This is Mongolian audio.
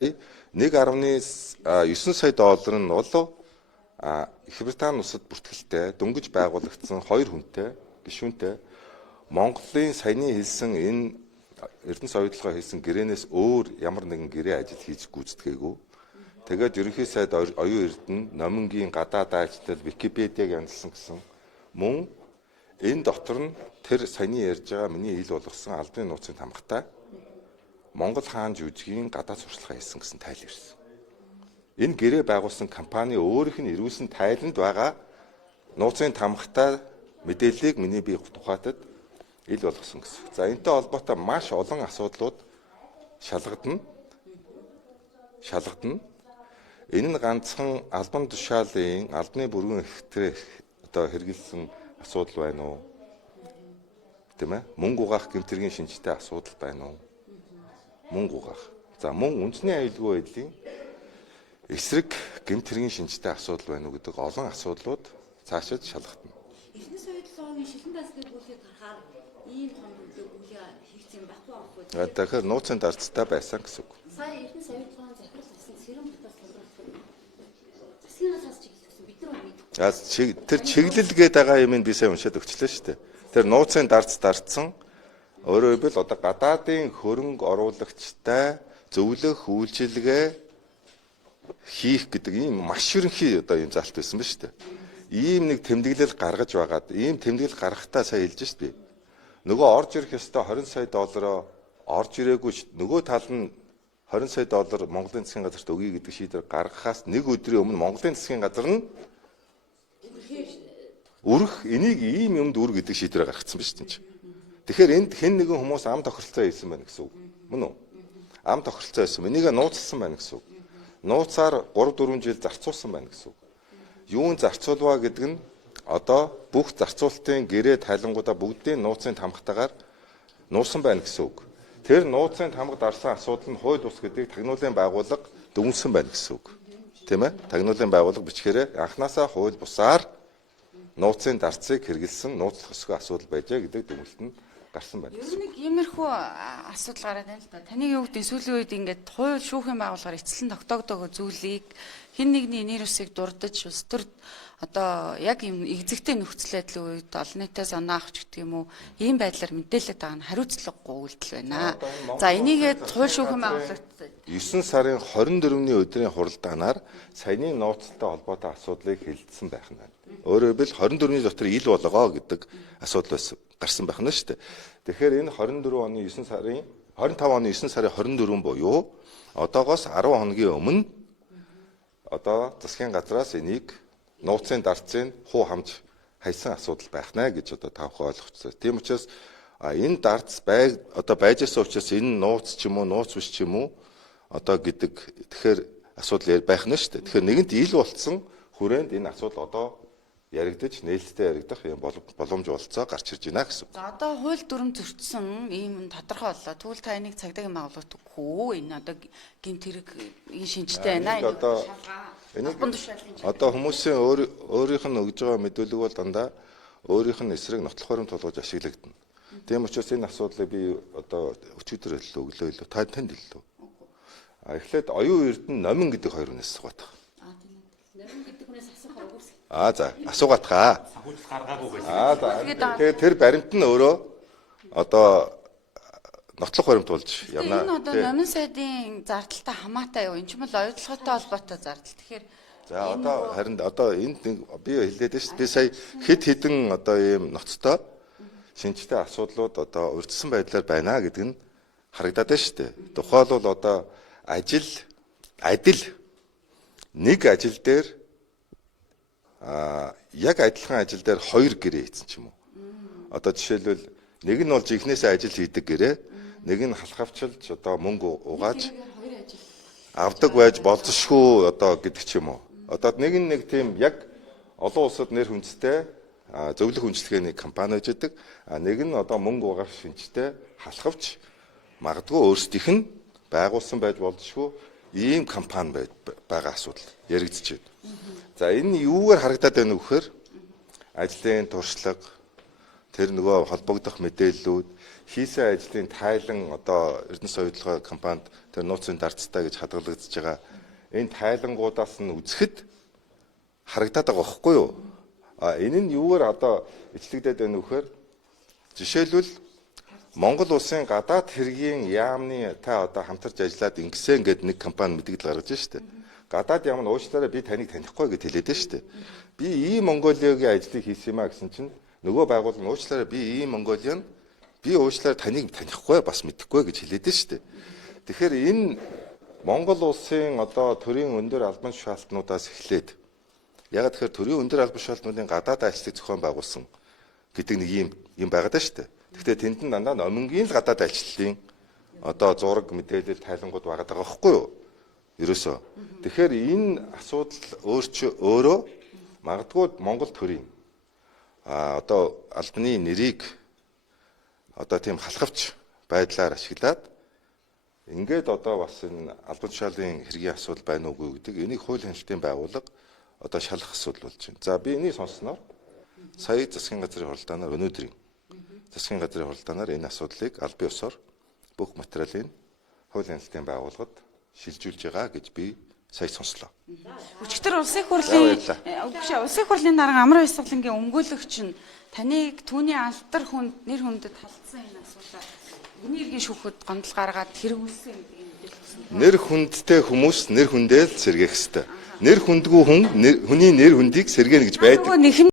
1.9 сая доллар нь бол Их Британи улсад бүртгэлтэй дөнгөж байгуулагдсан 2 хүнтэй гишүүнтэй Монголын саяны хэлсэн энэ Эрдэнэс оюутлогоо хийсэн гэрээнээс өөр ямар нэгэн гэрээ ажил хийж гүйцэтгээгүй. Тэгээд ерөнхий сайд оюун эрдэнэ номингийн гадаад ажилтнал Википедиаг янзлсан гэсэн мөн энэ дотор нь тэр саяны ярьж байгаа миний ил болгосон албаны нууцын тамгатай Монгол хаан жүжигийн гадаад сурталчилгаа хийсэн гэсэн тайл ирсэн. Энэ гэрээ байгуулсан компани өөрийнх нь ирүүлсэн тайланд байгаа нууцын тамгатай мэдээллийг миний бие тухайтад ил болгосон гэсэн. За энэтэй холбоотой маш олон асуудлууд шалгадна. Энэ нь ганцхан албан тушаалын албаны бүрэн эрхтээ хэрэгэлсэн асуудал байна уу? Тийм ээ? Мөнгө угаах гэмтэргийн шинжтэй асуудал байна уу? Мөнгө угаах. За мөн үндэсний аюулгүй байдлын эсрэг гэмтэргийн шинжтэй асуудал байна уу гэдэг олон асуудлууд цаашид шалгагдана. Эрдэнэс оюутлогын шилэн даслыг бүлгийг харахаар ийм хоног бүлий хийгдсэн байхгүй байхгүй. Тэгэхээр нууцын дарцтай байсан гэсэн үг. Сая Эрдэнэс оюутлогын захирал байсан Сэрэм Батар сургууль. Засгийн хасч хэлсэн бид нар мэдээ. Тэр чиглэл гээд байгаа юм би сайн уншаад өгчлээ шүү дээ. Тэр нууцын дарцсан өөрөөр хэлбэл одоо гадаадын хөрөнгө оруулагчтай зөвлөх үйлчилгээ хийх гэдэг ийм маш ерөнхий одоо ийм залт байсан ба шүү дээ. Ийм нэг тэмдэглэл гаргаж байгаад ийм тэмдэглэл гаргахтаа сайн хэлж шүү дээ. Нөгөө орж ирэх ёстой 20 сая доллароо орж ирээгүй нөгөө тал нь 20 сая доллар Монголын засгийн газарт өгье гэдэг шийдвэр гаргахаас нэг өдрийн өмнө Монголын засгийн газар нь өрөх энийг ийм юмд үр гэдэг шийдвэр гаргацсан ба шүү дээ. Тэгэхээр энд хэн нэгэн хүмүүс ам тохиролцоо хийсэн байна гэсэн үг. Мөн үү? Ам тохиролцоо хийсэн. Энийг нууцлсан байна гэсэн үг. Нууцаар 3-4 жил зарцуулсан байна гэсэн үг. Юун зарцуулваа гэдэг нь одоо бүх зарцуулалтын гэрээ тайлангуудаа бүгдийн нууцын тамгатаагаар нуусан байна гэсэн үг. Тэр нууцын тамга дарсан асуудал нь хууль бус гэдгийг тагнуулын байгууллага дүгнсэн байна гэсэн үг. Тийм ээ? Тагнуулын байгууллага бичгээрээ анханасаа хууль бусаар нууцын дарцыг хэрэгэлсэн нууцлах өсгөө асуудал байжээ гэдэг дүгнэлт нь гарсан байна. Ер нь нэг иймэрхүү асуудал гараад байна л да. Таныг юу гэдэг сүүлийн үед ингээд хууль шүүхийн байгууллагаар эцэлэн тогтоогддог зүйлийг хэн нэгний нэр усыг дурдж улс төр одоо яг юм экзэгтэй нөхцөл байдлын үед олон нийтээ санаа авч гэдэг юм уу ийм байдлаар мэдээлэлд байгаа нь хариуцлагагүй үйлдэл байна. За энийгээ хууль шүүхийн байгууллагт 9 сарын 24-ний өдрийн хуралдаанаар саяны нууцтай холбоотой асуудлыг хэлэлцсэн байх нь байна. Өөрөөр хэлбэл 24-ний дотор ил болгоо гэдэг асуудал гарсан байх нь шүү дээ. Тэгэхээр энэ 25 оны 9 сарын 24 буюу одоогоос 10 хоногийн өмнө одоо засгийн газраас энийг нууцын дарцыг хуу хамж хайсан асуудал байх нэ гэж одоо та бүхэн ойлгоцсон. Тийм учраас энэ дарц одоо байж байгаа учраас энэ нууц ч юм уу нууц биш ч юм уу одоо гэдэг тэгэхээр асуудал байх нь шүү дээ. Тэгэхээр нэгэнт ил болцсон хүрээнд энэ асуудал одоо яригдаж нээлттэй яригдах юм боломж болцоо гарч ирж байна гэсэн. За одоо хууль дүрм зөрчсөн ийм тодорхой боллоо. Тэгвэл та энийг цагдаагийн байгууллагт өгөхгүй. Энэ одоо гэмт хэрэг ийм шинжтэй байна. Одоо хүмүүсийн өөрийнх нь өгж байгаа мэдүүлэг бол дандаа өөрийнх нь эсрэг нотлох баримт болгож ашиглагдана. Тийм учраас энэ асуудлыг би одоо өчигдөр өглөө илүү танд хэллээ. Эхлээд оюун эрдэнэ номин гэдэг хоёр хүнээс асуугаад байгаа. Номин гэдэг хүнээс асуухаар үгүйс. За асуугаад байгаа. Тэгээд тэр баримт нь өөрөө одоо нотлох баримт болж явна. Энэ одоо номин сайдын зардалтай хамаатай юу? Энд ч юм бол оюутлоготой холбоотой зардал. Тэгэхээр за одоо харин одоо энд би хэлээд байна шүү дээ. Би сая хэд хэдэн одоо ийм ноцтой шинжтэй асуудлууд одоо урьдчилсан байдлаар байна гэдэг нь харагдаад байна шүү дээ. Тухайлбал одоо адил нэг ажил дээр яг адилхан ажил дээр 2 гэрээ хийсэн ч юм уу. Одоо жишээлбэл нэг нь болж ихнээсээ ажил хийдэг гэрээ, нэг нь халахавчилж одоо мөнгө угааж авдаг байж болзошгүй одоо гэдэг ч юм уу. Одоо нэг тийм яг олон улсад нэр хүндэтэй зөвлөх үйлчилгээний компани байж байдаг. Нэг нь одоо мөнгө угаах шинжтэй халахвч магадгүй өөрсдийнх нь байгуулсан байж болзошгүй ийм компани байгаа асуудал яригдчих байна. За энэ юугаар харагдаад байна вэ гэхээр ажлын туршлага, тэр нөгөө холбогдох мэдээллүүд, хийсэн ажлын тайлан одоо Эрдэнэс соёлын компанид тэр нууцын дарцтай гэж хадгалагдаж байгаа энэ тайлангуудаас нь үзэхэд харагдаад байгаа байхгүй юу? Энэ нь юугаар одоо ичлэгдээд байна вэ гэхээр жишээлбэл Монгол улсын гадаад хэргийн яамны та одоо хамтарч ажиллаад ингэсэн гэдэг нэг компани мэдээлэл гаргаж штэ. Гадаад яам нь уучлаарай би таныг танихгүй гэж хэлээд штэ. Би ийм Монголиогийн ажлыг хийсэн юмаа гэсэн чинь нөгөө байгууллага нь уучлаарай би ийм Монголиан би уучлаарай таныг танихгүй бас мэдэхгүй гэж хэлээд штэ. Тэгэхээр энэ Монгол улсын одоо төрийн өндөр албан тушаалтнуудаас эхлээд яг тэгэхээр төрийн өндөр албан тушаалтнуудын гадаад ажлыг зохион байгуулсан гэдэг нэг юм байгаад байна шүү дээ. Гэхдээ тэнд нь дандаа номингийн л гадаад ажлын одоо зураг мэдээлэл тайлангууд байгаад байгаа байхгүй юу? Ерөөсөө. Тэгэхээр энэ асуудал өөрөө магадгүй Монгол төрийн одоо албаны нэрийг одоо тийм халахвч байдлаар ашиглаад ингээд одоо бас энэ албан тушаалын хэргийн асуудал байна уугүй гэдэг энийг хууль хяналтын байгууллага одоо шалах асуудал болж байна. За би энийг сонссноор сая засгийн газрын хуралдаанаар өнөөдрийн засгийн газрын хуралдаанаар энэ асуудлыг аль бие усаар бүх материалыг хууль хяналтын байгууллагад шилжүүлж байгаа гэж би сая сонслоо. Өчигдөр улсын хурлын улсын хурлын дарга Амар Баясгалангийн өмгөөлөгч нь таныг түүний алдар хүнд нэр хүндэд халдсан энэ асуудал Хүний эрхийн шүүхэд гомдол гаргаад хэрэгүүлсэн гэдэг юм хэлсэн. Нэр хүндтэй хүмүүс нэр хүндээ л сэргээх ёстой. Нэр хүндгүй хүн хүний нэр хүндийг сэргээнэ гэж байдаг.